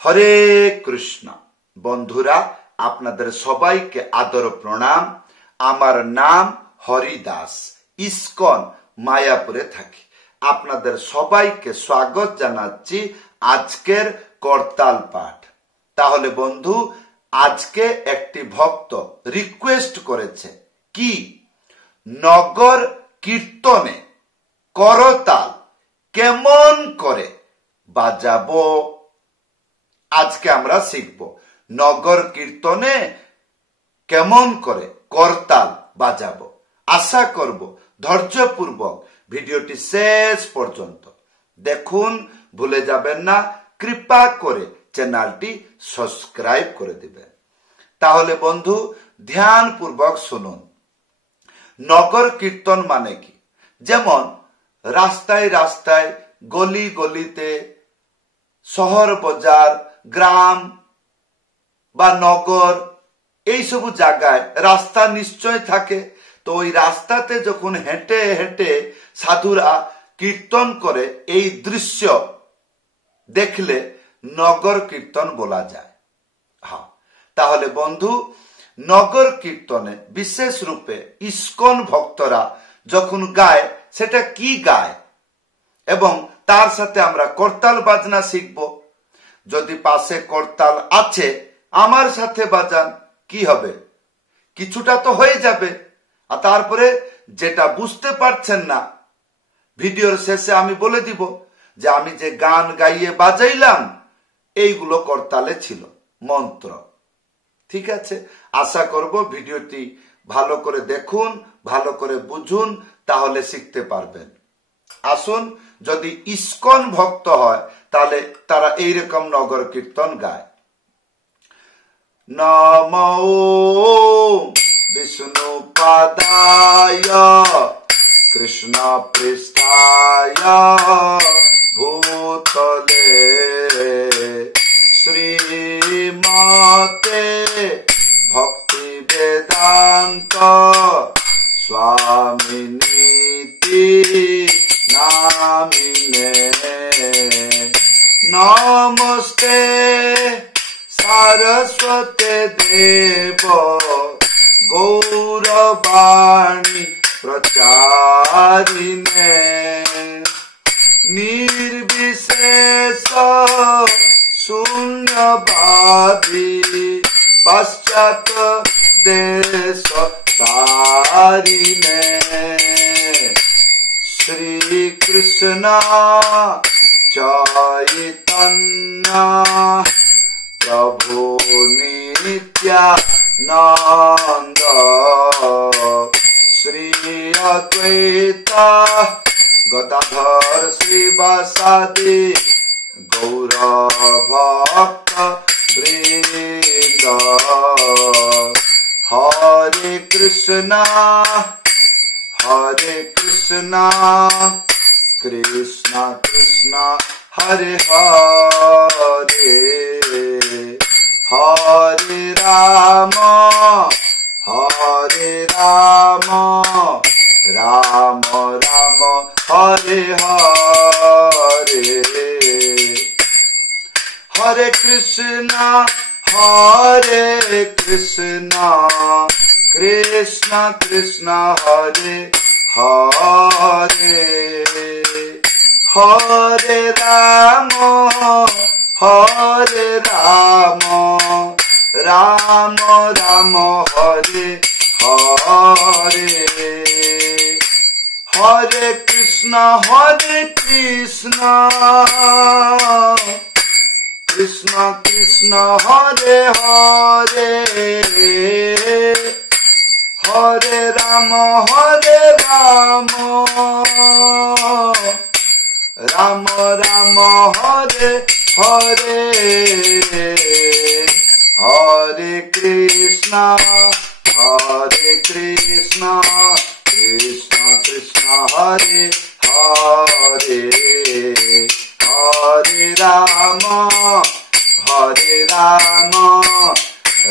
হরে কৃষ্ণ। বন্ধুরা, আপনাদের সবাইকে আদর প্রণাম। আমার নাম হরিদাস, ইস্কন মায়াপুরে থাকি। আপনাদের সবাইকে স্বাগত জানাচ্ছি আজকের করতাল পাঠ। তাহলে বন্ধু, আজকে একটি ভক্ত রিকোয়েস্ট করেছে কি, নগর কীর্তনে করতাল কেমন করে বাজাবো। আজকে আমরা শিখব নগর কীর্তনে কেমন করে করতাল বাজাবো। আশা করব ধৈর্যপূর্বক ভিডিওটি শেষ পর্যন্ত দেখুন। ভুলে যাবেন না, কৃপা করে চ্যানেলটি সাবস্ক্রাইব করে দিবেন। তাহলে বন্ধু, ধ্যানপূর্বক শুনুন। নগর কীর্তন মানে কি? যেমন রাস্তায় রাস্তায়, গলি গলিতে, শহর বাজার, গ্রাম বা নগর, এই সব জায়গায় রাস্তা নিশ্চয় থাকে। তো ওই রাস্তাতে যখন হেঁটে হেঁটে সাধুরা কীর্তন করে, এই দৃশ্য দেখলে নগর কীর্তন বলা যায়। হ্যাঁ, তাহলে বন্ধু, নগর কীর্তনে বিশেষ রূপে ইস্কন ভক্তরা যখন গায়, সেটা কি গায় এবং তার সাথে আমরা করতাল বাজনা শিখব। যদি পাশে করতাল আছে, আমার সাথে বাজান, কি হবে? কিছুটা তো হয়ে যাবে। আর তারপরে যেটা বুঝতে পারছেন না, ভিডিওর শেষে আমি বলে দিব যে আমি যে গান গাইয়ে বাজাইলাম, এইগুলো করতালে ছিল, মন্ত্র। ঠিক আছে? আশা করব ভিডিওটি ভালো করে দেখুন, ভালো করে বুঝুন, তাহলে শিখতে পারবেন। আসুন, যদি ইস্কন ভক্ত হয় তাহলে তারা এইরকম নগর কীর্তন গায়। নমো বিষ্ণু পাদায় কৃষ্ণ পৃষ্ঠায় ভূতলে শ্রীমতে ভক্তি বেদান্ত স্বামিনীতি নামিনে। নমস্তে সরস্বতে দেব গৌরবাণী প্রচারিণে। নির্বিশেষ শূন্যবাদী পশ্চাৎ দেশ তারিণে। শ্রী কৃষ্ণ চৈতন্য প্রভু নিত্যানন্দ শ্রী অদ্বৈত গদাধর শিবাসাদি গৌর ভক্ত বৃন্দ। হরে কৃষ্ণ হরে কৃষ্ণ কৃষ্ণ কৃষ্ণ হরে হরে। হরে রাম রাম রাম হরে হরে। হরে কৃষ্ণ কৃষ্ণ কৃষ্ণ হরে হরে। হরে রাম রাম রাম হরে হরে। হরে কৃষ্ণ কৃষ্ণ কৃষ্ণ হরে হরে। হরে রাম রাম রাম হরে হরে। হরে কৃষ্ণ কৃষ্ণ কৃষ্ণ হরে হরে। হরে রাম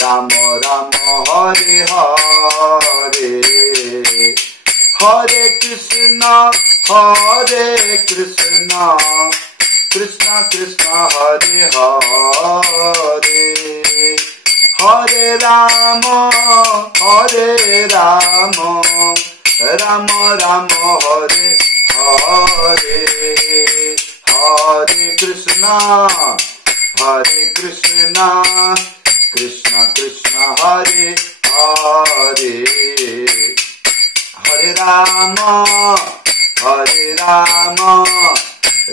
রাম রাম হরে হরে। হরে কৃষ্ণ কৃষ্ণ কৃষ্ণ হরে হরে, হরে রাম রাম রাম হরে হরে, হরে কৃষ্ণ কৃষ্ণ কৃষ্ণ হরে হরে, হরে রাম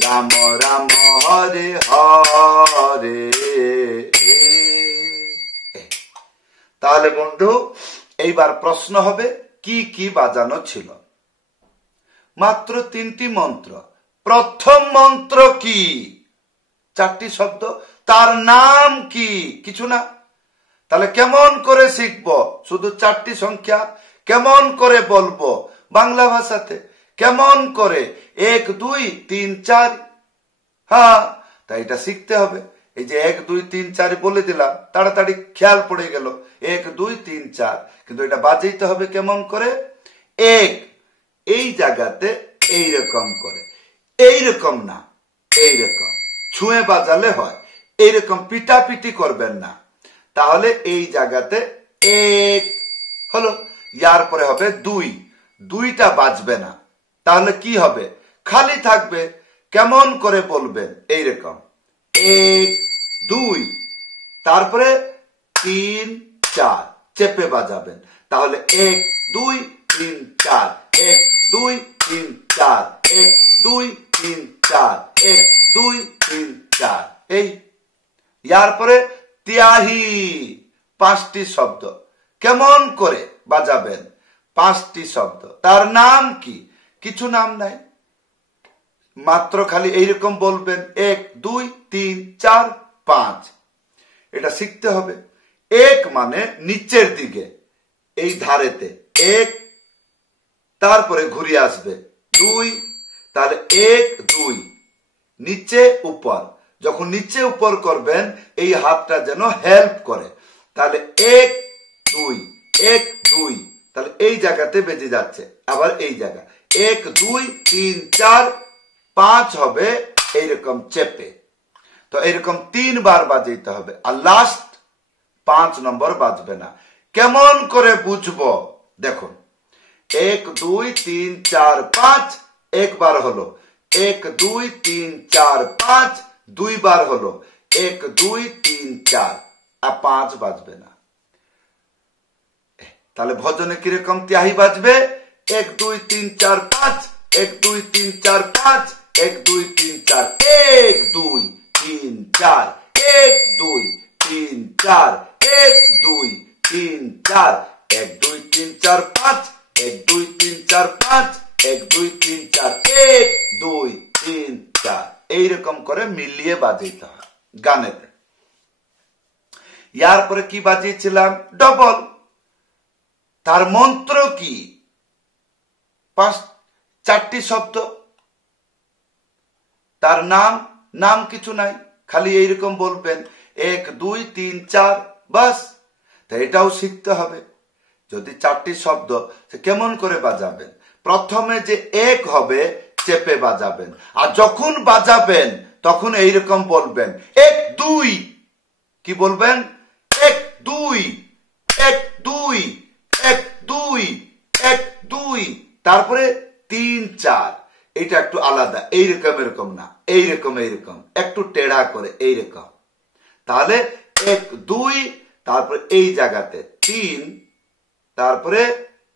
রাম রাম হরে হরে। তাহলে বন্ধু এইবার প্রশ্ন হবে কি কি বাজানো ছিল? মাত্র 3টি মন্ত্র। প্রথম মন্ত্র কি? 4টি শব্দ, তার নাম কি? কিছু না। তাহলে কেমন করে শিখবো? শুধু 4টি সংখ্যা কেমন করে বলবো বাংলা ভাষাতে? কেমন করে 1 2 3 4? হ্যাঁ, তাই এটা শিখতে হবে। এই যে 1 2 3 4 বলে দিলাম, তাড়াতাড়ি খেয়াল পড়ে গেল 1 2 3 4, কিন্তু এটা বাজাইতে হবে কেমন করে? 1 এই জায়গাতে এইরকম করে, এইরকম না, এইরকম ছুঁয়ে বাজালে হয়, এইরকম পিটাপিটি করবেন না। তাহলে এই জায়গাতে 1 হলো, ইয়ার পরে হবে 2, 2টা বাজবে না। তাহলে কি হবে? খালি থাকবে। কেমন করে বলবেন? এইরকম 1 2, তারপরে 3 4 চেপে বাজাবেন। তাহলে 1 2 3 4, 1 2 3 4, 1 2 3 4, 1 2 3 4। এই ইয়ার পরে তিয়াহি, 5টি শব্দ। কেমন করে বাজাবেন? 5টি শব্দ, তার নাম কি? কিছু নাম নাই, মাত্র খালি এইরকম বলবেন 1 2 3 4 5। এটা শিখতে হবে। 1 মানে নিচের দিকে, এই ধারেতে 1, তারপরে ঘুরিয়ে আসবে 2, তাহলে 1 2, নিচে উপর। যখন নিচে উপর করবেন এই হাতটা যেন হেল্প করে। তাহলে 1 2 1 2, তাহলে এই জায়গাতে বেজে যাচ্ছে। আবার এই জায়গা 1 2 3 4 5 হবে এইরকম চেপে। তো এইরকম 3 বার বাজাইতে হবে, আর লাস্ট 5 নম্বর বাজবে না। কেমন করে বুঝবো? দেখুন 1 2 3 4 5 একবার হলো, 1 2 3 4 5 2 বার হলো, 1 2 3 4, আর 5 বাজবে না। তাহলে ভজনে কিরকম তিয়াহি বাজবে? 1 2 3 4 5, 1 2 3 4 5, 1 2 3 4, 1 2 3 4, 1 2 3 4, 1 2 3 4, 1 2 3 4 5, 1 2 3 4 5, 1 2 3 4, 1 2 3 4, এইরকম করে মিলিয়ে বাজাইতে হয় গানের। ইয়ার পরে কি বাজিয়েছিলাম? ডবল। তার মন্ত্র কি? 4টি শব্দ, তার নাম কিছু নাই, খালি এইরকম বলবেন 1 2 3 4, বাস। তো এটাও শিখতে হবে। যদি 4টি শব্দ, কেমন করে বাজাবেন? প্রথমে যে 1 হবে চেপে বাজাবেন, আর যখন বাজাবেন তখন এইরকম বলবেন 1 2। কি বলবেন? 1 2 1 2 1 2 1 2, তারপরে 3 4। এটা একটু আলাদা, এইরকম এরকম না, এইরকম এইরকম একটু টেढ़ा করে এইরকম। তাহলে 1 2, তারপরে এই জায়গাতে 3, তারপরে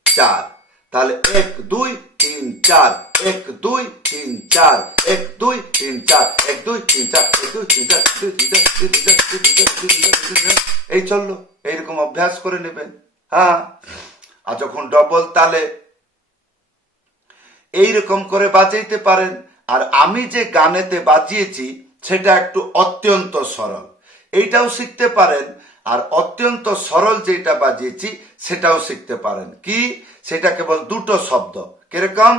4। তাহলে 1 2 3 4, 1 2 3 4, 1 2 3 4, 1 2 3 4, 1 2 3 4, এই চললো। এইরকম অভ্যাস করে নেবেন। হ্যাঁ, আর যখন ডবল তালে এইরকম করে বাজাইতে পারেন। আর আমি যে গানেতে বাজিয়েছি সেটা একটু অত্যন্ত সরল, এইটাও শিখতে পারেন। আর অত্যন্ত সরল যেটা বাজিয়েছি সেটাও শিখতে পারেন। কি? সেটা কেবল 2টো শব্দ। কিরকম?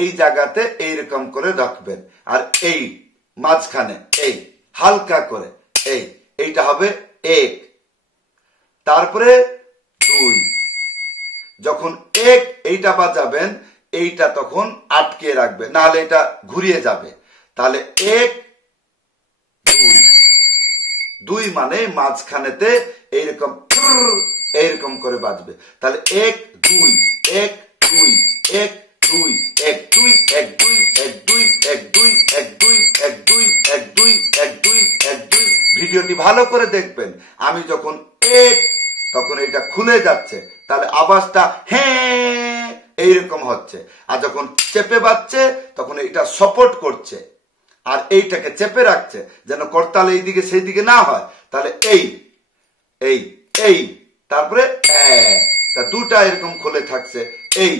এই জায়গাতে এইরকম করে রাখবেন, আর এই মাঝখানে এই হালকা করে এইটা হবে 1, তারপরে 2। যখন 1 এইটা বাজাবেন, এইটা তখন আটকে রাখবে, নাহলে এটা ঘুরিয়ে যাবে। তাহলে 1 2 মানে মাঝখানেতে এইরকম এইরকম করে বাজবে। তাহলে 1 2 1 2 1 2 1 2 1 2 1 2 1 2 1 2 1 2 1 2 1 2 1 2। ভিডিওটি ভালো করে দেখবেন। আমি যখন 1 তখন এটা খুলে যাচ্ছে, তাহলে আওয়াজটা হ্যাঁ এইরকম হচ্ছে। আর যখন চেপে বাজছে তখন এটা সাপোর্ট করছে আর এইটাকে চেপে রাখছে যেন করতাল এইদিকে সেই দিকে না হয়। তাহলে এই এই এই তারপরে তা দুটা এরকম খুলে থাকছে এই।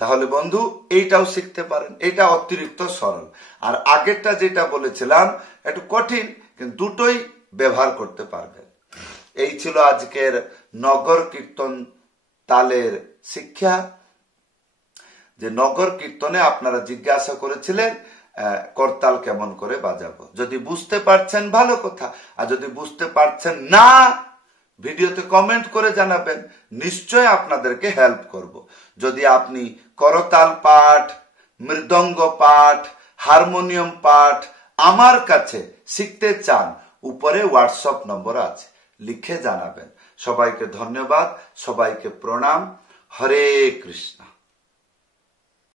তাহলে বন্ধু এইটাও শিখতে পারেন, এটা অতিরিক্ত সরল। আর আগেরটা যেটা বলেছিলাম একটু কঠিন, কিন্তু দুটোই ব্যবহার করতে পারবেন। এই ছিল আজকের নগর কীর্তন তালের শিক্ষা। যে নগর কীর্তনে আপনারা জিজ্ঞাসা করেছিলেন করতাল কেমন করে বাজাবো। যদি বুঝতে পারছেন ভালো কথা, আর যদি বুঝতে পারছেন না ভিডিওতে কমেন্ট করে জানাবেন, নিশ্চয় আপনাদেরকে হেল্প করব। যদি আপনি করতাল পাঠ, মৃদঙ্গ পাঠ, হারমোনিয়াম পাঠ আমার কাছে শিখতে চান, উপরে হোয়াটসঅ্যাপ নম্বর আছে, লিখে জানাবেন। সবাইকে ধন্যবাদ, সবাইকে প্রণাম। হরে কৃষ্ণ।